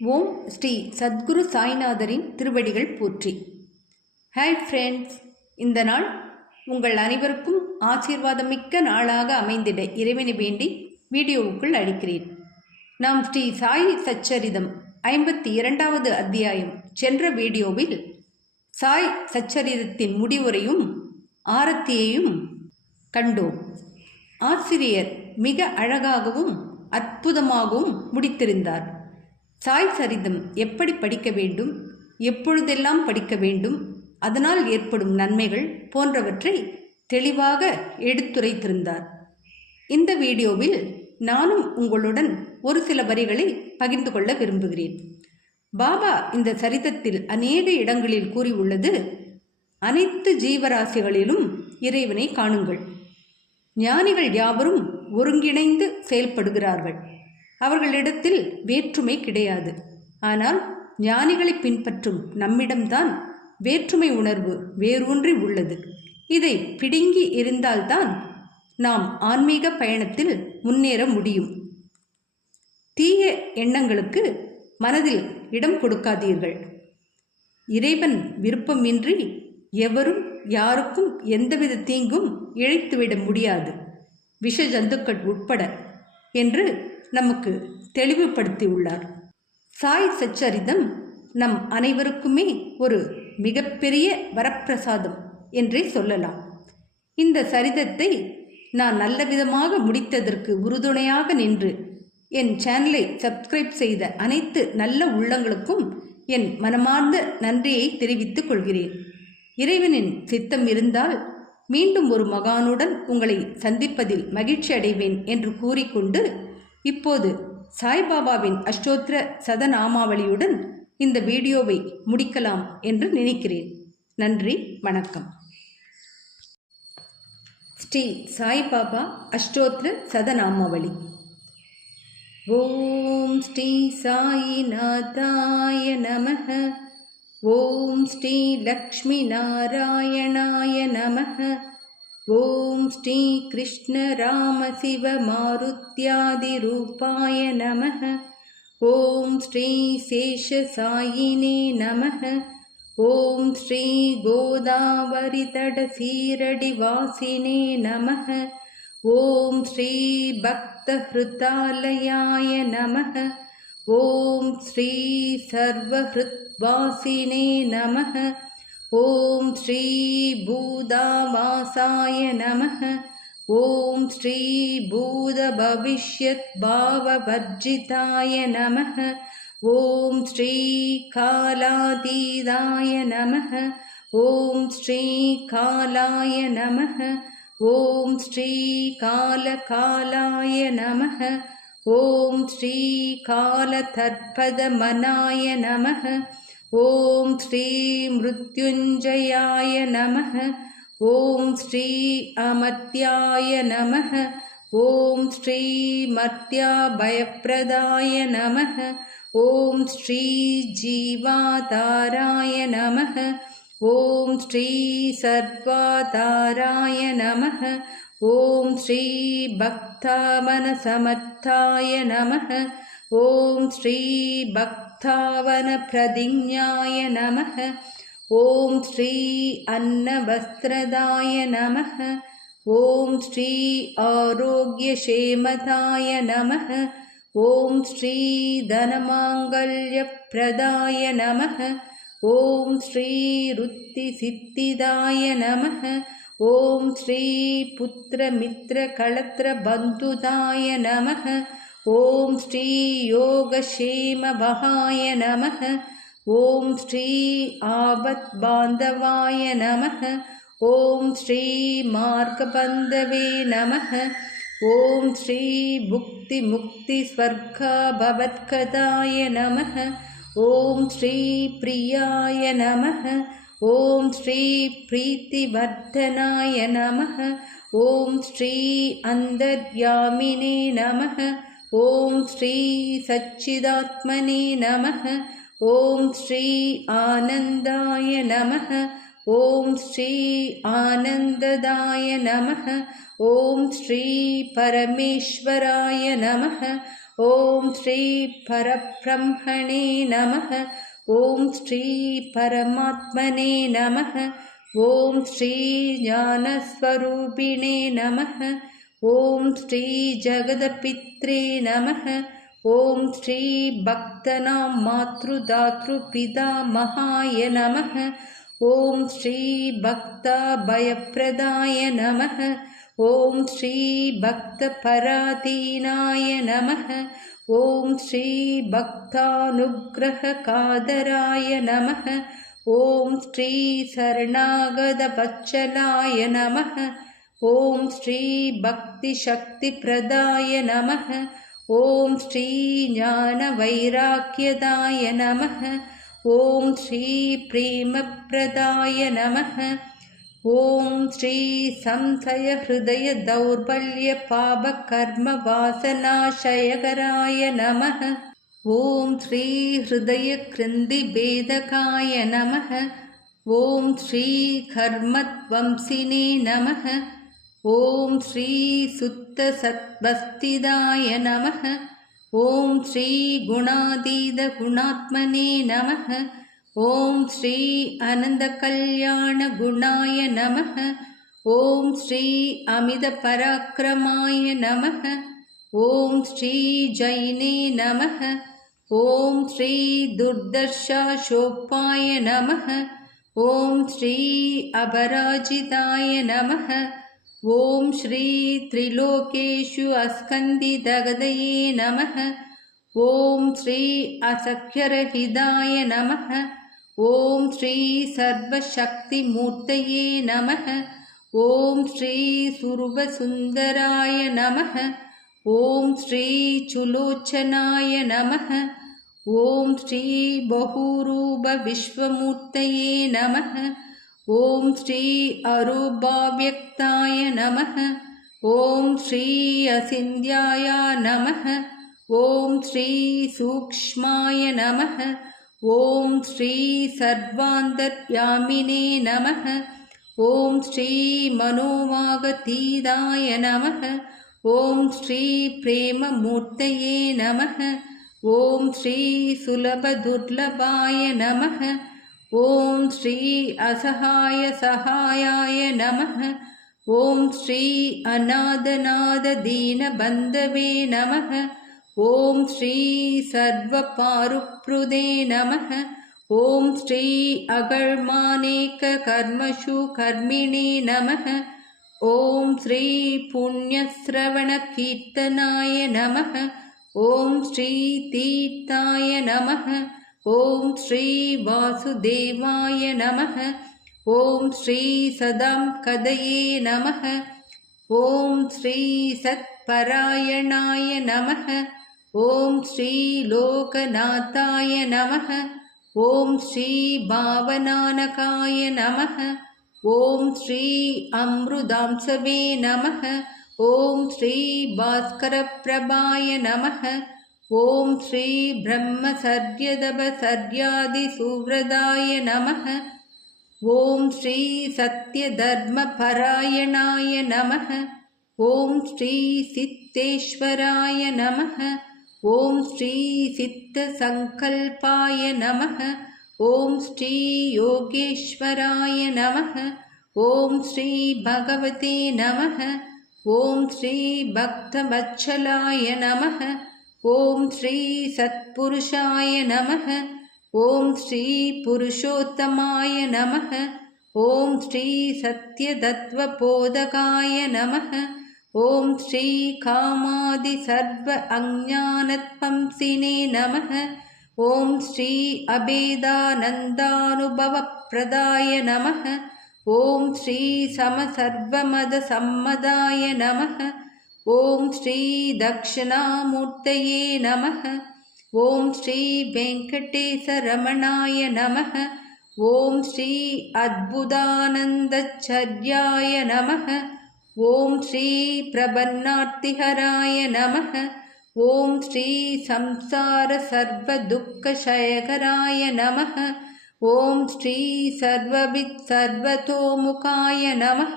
ஓம் ஸ்ரீ சத்குரு சாய்நாதரின் திருவடிகள் போற்றி. ஹாய் ஃப்ரெண்ட்ஸ், இந்த நாள் உங்கள் அனைவருக்கும் ஆசீர்வாதமிக்க நாளாக அமைந்திட இறைவனை வேண்டி வீடியோவுக்குள் அளிக்கிறேன். நாம் ஸ்ரீ சாய் சச்சரிதம் 52வது அத்தியாயம் சென்ற வீடியோவில் சாய் சச்சரிதத்தின் முடிவுரையும் ஆரத்தியையும் கண்டோம். ஆசிரியர் மிக அழகாகவும் அற்புதமாகவும் முடித்திருந்தார். சாய் சரிதம் எப்படி படிக்க வேண்டும், எப்பொழுதெல்லாம் படிக்க வேண்டும், அதனால் ஏற்படும் நன்மைகள் போன்றவற்றை தெளிவாக எடுத்துரைத்திருந்தார். இந்த வீடியோவில் நானும் உங்களுடன் ஒரு சில வரிகளை பகிர்ந்து கொள்ள விரும்புகிறேன். பாபா இந்த சரிதத்தில் அநேக இடங்களில் கூறியுள்ளது, அனைத்து ஜீவராசிகளிலும் இறைவனை காணுங்கள். ஞானிகள் யாவரும் ஒருங்கிணைந்து செயல்படுகிறார்கள். அவர்களிடத்தில் வேற்றுமை கிடையாது. ஆனால் ஞானிகளை பின்பற்றும் நம்மிடம்தான் வேற்றுமை உணர்வு வேரூன்றி உள்ளது. இதை பிடுங்கி எறிந்தால்தான் நாம் ஆன்மீக பயணத்தில் முன்னேற முடியும். தீய எண்ணங்களுக்கு மனதில் இடம் கொடுக்காதீர்கள். இறைவன் விருப்பமின்றி எவரும் யாருக்கும் எந்தவித தீங்கும் இழைத்துவிட முடியாது, விஷ ஜந்துக்கள் உட்பட என்று நமக்கு தெளிவுபடுத்தியுள்ளார். சாய் சச்சரிதம் நம் அனைவருக்குமே ஒரு மிகப்பெரிய வரப்பிரசாதம் என்றே சொல்லலாம். இந்த சரிதத்தை நான் நல்லவிதமாக முடித்ததற்கு உறுதுணையாக நின்று என் சேனலை சப்ஸ்கிரைப் செய்த அனைத்து நல்ல உள்ளங்களுக்கும் என் மனமார்ந்த நன்றியை தெரிவித்துக் கொள்கிறேன். இறைவனின் சித்தம் இருந்தால் மீண்டும் ஒரு மகானுடன் உங்களை சந்திப்பதில் மகிழ்ச்சி அடைவேன் என்று கூறிக்கொண்டு இப்போது சாய்பாபாவின் அஷ்டோத்திர சதநாமாவளியுடன் இந்த வீடியோவை முடிக்கலாம் என்று நினைக்கிறேன். நன்றி, வணக்கம். ஸ்ரீ சாய்பாபா அஷ்டோத்திர சதநாமாவளி. ஓம் ஸ்ரீ சாயிநாதாய நமஹ. ஓம் ஸ்ரீ லக்ஷ்மி நாராயணாய நமஹ. ஓம் ஸ்ரீ கிருஷ்ண ராம சிவ மாருத்யாதிரூபாய நமஹ. ஓம் ஸ்ரீ சேஷ சாயினே நமஹ. ஓம் ஸ்ரீ கோதாவரி தட சீரடி வாசினே நமஹ. ஓம் ஸ்ரீ பக்த ஹிருதாலயாய நமஹ. ஓம் ஸ்ரீ சர்வஹிருத் வாசினே நமஹ. ஓம் ஸ்ரீ பூதாவாசாய நமஹ. ஓம் ஸ்ரீ பூத பவிஷ்யத் பாவவர்ஜிதாய நமஹ. ஓம் ஸ்ரீ காலாதீதாய நமஹ. ஓம் ஸ்ரீ காலாய நமஹ. ஓம் ஸ்ரீ காலகாலாய நமஹ. ஓம் ஸ்ரீ காலதர்ப்பதமனாய நமஹ. ஓம் ஸ்ரீ மிருத்யுஞ்சயாய நமஹ. ஓம் ஸ்ரீ அமர்த்யாய நமஹ. ஓம் ஸ்ரீ மர்த்யாபயப்பிரதாய நமஹ. ஓம் ஸ்ரீ ஜீவாதாராய நமஹ. ஓம் ஸ்ரீ சர்வாதாராய நமஹ. ஓம் ஸ்ரீ பக்தாவன சமர்த்தாய நமஹ. ஓம் ஸ்ரீ பக்தாவன பிரதிஞாய நமஹ. ஓம் ஸ்ரீ அன்னவஸ்திரதாய நமஹ. ஓம் ஸ்ரீ ஆரோக்யக்ஷேமதாய நமஹ. ஓம் ஸ்ரீ தனமாங்கல்யப்ரதாய நமஹ. ஓம் ஸ்ரீ ருத்தி சித்திதாய நமஹ. ஓம் ஸ்ரீ புத்திரமித்ர களத்ர பந்துதாய நமஹ. ஓம் ஸ்ரீ யோகக்ஷேமபகாய நமஹ. ஓம் ஸ்ரீ ஆபத் பாந்தவாய நமஹ. ஓம் ஸ்ரீ மார்கபந்தவே நமஹ. ஓம் ஸ்ரீ புக்தி முக்தி ஸ்வர்கா பவத்கதாய நமஹ. ஓம் ஸ்ரீ பிரியாய நமஹ. ஓம் ஸ்ரீ பிரீத்திவர்தனாய நமஹ. ஓம் ஸ்ரீ அந்தர்யாமினே நமஹ. ஓம் ஸ்ரீ சச்சிதாத்மனே நமஹ. ஓம் ஸ்ரீ ஆனந்தாய நமஹ. ஓம் ஸ்ரீ ஆனந்ததாய நமஹ. ஓம் ஸ்ரீ பரமேஸ்வராய நமஹ. ॐ श्री परब्रह्मणे नमः। ॐ श्री परमात्मने नमः। ॐ श्री ज्ञानस्वरूपिणे नमः। ॐ श्री जगदपित्रे नमः। ॐ श्री भक्तनां मातृदातृपितामहाय नमः। ॐ श्री भक्ताभयप्रदाय नमः। ॐ श्री भक्तपराधीनाय नमः। ॐ श्री भक्तानुग्रहकादराय नमः। ॐ श्री शरणागतवत्सलाय नमः। ॐ श्री भक्तिशक्तिप्रदाय नमः। ॐ श्री ज्ञानवैराग्यदाय नमः। ॐ श्री प्रेमप्रदाय नमः। ॐ श्री संशयहृदय दौर्बल्यपापकर्मवासनाशयकराय नमः। ॐ श्री हृदयग्रन्थिभेदकाय नमः। ॐ श्री कर्मध्वंसिने नमः। ॐ श्री शुद्धसत्त्वस्थिताय नमः। ॐ श्री गुणातीतगुणात्मने नमः। ॐ श्री अनन्तकल्याणगुणाय नमः। ॐ श्री अमितपराक्रमाय नमः। ॐ श्री जैने नमः। ॐ श्री दुर्दर्शाशोपाय नमः। ॐ श्री अपराजिताय नमः। ॐ श्री त्रिलोकेषु अस्कन्दितगतये नमः। ॐ श्री असख्यरहिताय नमः। ॐ श्री सर्वशक्तिमूर्तये नमः। ॐ श्री सुरभसुन्दराय नमः। ॐ श्री चुलोचनाय नमः। ॐ श्री बहुरूपविश्वमूर्तये नमः। ॐ श्री अरूपाव्यक्ताय नमः। ॐ श्री अचिन्त्याय नमः। ॐ श्री सूक्ष्माय नमः। ॐ श्री सर्वान्तर्यामिने नमः। ॐ श्री मनोवागतीताय नमः। ॐ श्री प्रेममूर्तये नमः। ॐ श्री सुलभदुर्लभाय नमः। ॐ श्री असहायसहायाय नमः। ॐ श्री अनाथनाथदीनबन्धवे नमः। ॐ श्री सर्वपारुप्रुदे नमः। ॐ श्री अगर्मानेककर्मसु कर्मिणे नमः। ॐ श्री पुण्यश्रवणकीर्तनाय नमः। ॐ श्री तीर्थाय नमः। ॐ श्री वासुदेवाय नमः। ॐ श्री सदांकदये नमः। ॐ श्री सत्परायणाय नमः। ॐ श्री लोकनाथाय नमः। ॐ श्री भावनानकाय नमः। ॐ श्री अमृतांशवे नमः। ॐ श्री भास्करप्रभाय नमः। ॐ श्री ब्रह्मचर्यतपचर्यादिसुव्रताय नमः। ॐ श्री सत्यधर्मपरायणाय नमः। ॐ श्री सिद्धेश्वराय नमः। ॐ श्री सिद्धसङ्कल्पाय नमः। ॐ श्री योगेश्वराय नमः। ॐ श्री भगवते नमः। ॐ श्री भक्तवत्सलाय नमः। ॐ श्री सत्पुरुषाय नमः। ॐ श्री पुरुषोत्तमाय नमः। ॐ श्री सत्यतत्त्वबोधकाय नमः। ॐ श्री कामादिसर्व अज्ञानध्वंसिने नमः। ॐ श्री अभेदानन्दानुभवप्रदाय नमः। ॐ श्री समसर्वमदसम्मदाय नमः। ॐ श्री दक्षिणामूर्तये नमः। ॐ श्री वेङ्कटेशरमणाय नमः। ॐ श्री अद्भुतानन्दचर्याय नमः। ॐ श्री प्रपन्नार्तिहराय नमः। ॐ श्री संसारसर्वदुःखक्षयकराय नमः। ॐ श्री सर्ववित्सर्वतोमुखाय नमः।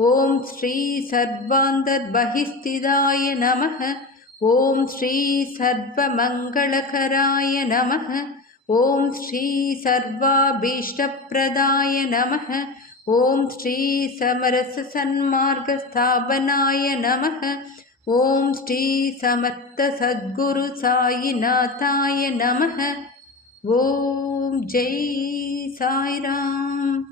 ॐ श्री सर्वान्तर्बहिस्थिताय नमः। ॐ श्री सर्वमङ्गलकराय नमः। ॐ श्री सर्वाभीष्टप्रदाय नमः। ॐ श्री समरससन्मार्गस्थापनाय नमः। ॐ श्री समर्थसद्गुरुसायिनाथाय नमः। ॐ जय साईराम।